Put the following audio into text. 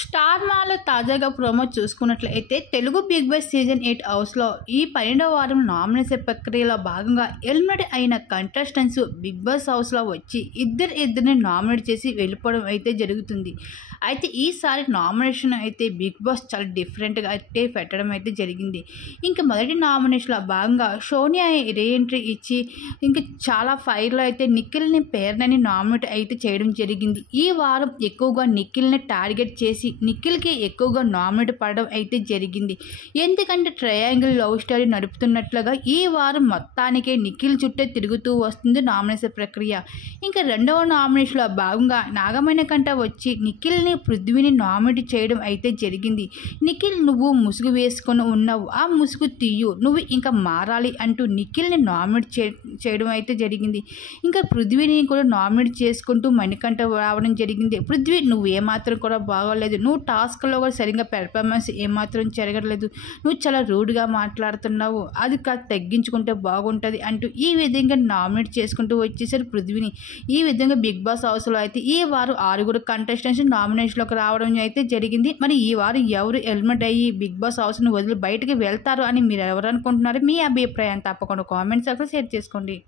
Star మాలో తాజాగా promo చూసుకున్నట్లయితే తెలుగు బిగ్ బాస్ సీజన్ 8 హౌస్లో ఈ 12వ వారం నామినేషన్ ప్రక్రియలో భాగంగా ఎలిమినేట్ అయిన కంటెస్టెంట్స్ బిగ్ బాస్ హౌస్లో వచ్చి ఇద్దరిని నామినేట్ చేసి వెళ్ళిపోవడం అయితే జరుగుతుంది. అయితే ఈసారి నామినేషన్ అయితే బిగ్ బాస్ చాలా డిఫరెంట్గా అయితే పెట్టడం అయితే జరిగింది. ఇంకా మొదటి నామినేషన్లో భాగంగా సోనియా రీఎంట్రీ ఇచ్చి ఇంకా చాలా ఫైర్లో అయితే నిఖిల్ని పేర్నని నామినేట్ అయితే చేయడం జరిగింది. ఈ వారం ఎక్కువగా నిఖిల్ని టార్గెట్ చేసి నిఖిల్కి ఎక్కువగా నామినేట్ పడడం అయితే జరిగింది. ఎందుకంటే ట్రయాంగిల్ లవ్ స్టోరీ నడుపుతున్నట్లుగా ఈ వారం మొత్తానికే నిఖిల్ చుట్టే తిరుగుతూ వస్తుంది నామినేషన్ ప్రక్రియ. ఇంకా రెండవ నామినేషన్లో భాగంగా నాగమణి కంట వచ్చి నిఖిల్ని పృథ్వీని నామినేట్ చేయడం అయితే జరిగింది. నిఖిల్ నువ్వు ముసుగు వేసుకొని ఉన్నావు, ఆ ముసుగు తీయు, నువ్వు ఇంకా మారాలి అంటూ నిఖిల్ని నామినేట్ చేయడం అయితే జరిగింది. ఇంకా పృథ్వీని కూడా నామినేట్ చేసుకుంటూ మణికంఠ రావడం జరిగింది. పృథ్వీ నువ్వు ఏమాత్రం కూడా బాగోలేదు, నువ్వు టాస్క్లో కూడా సరిగ్గా పెర్ఫార్మెన్స్ ఏమాత్రం జరగట్లేదు, నువ్వు చాలా రూడ్గా మాట్లాడుతున్నావు, అది కాదు తగ్గించుకుంటే బాగుంటుంది అంటూ ఈ విధంగా నామినేట్ చేసుకుంటూ వచ్చేసారు పృథ్వీని. ఈ విధంగా బిగ్ బాస్ హౌస్లో అయితే ఈ వారం 6 కంటెస్టెంట్స్ నామినేషన్లోకి రావడం అయితే జరిగింది. మరి ఈ వారం ఎవరు ఎలిమినేట్ అయ్యి బిగ్ బాస్ హౌస్ను వదిలి బయటకు వెళ్తారు అని మీరు ఎవరు అనుకుంటున్నారు? మీ అభిప్రాయం తప్పకుండా కామెంట్ సెక్షన్లో షేర్ చేసుకోండి.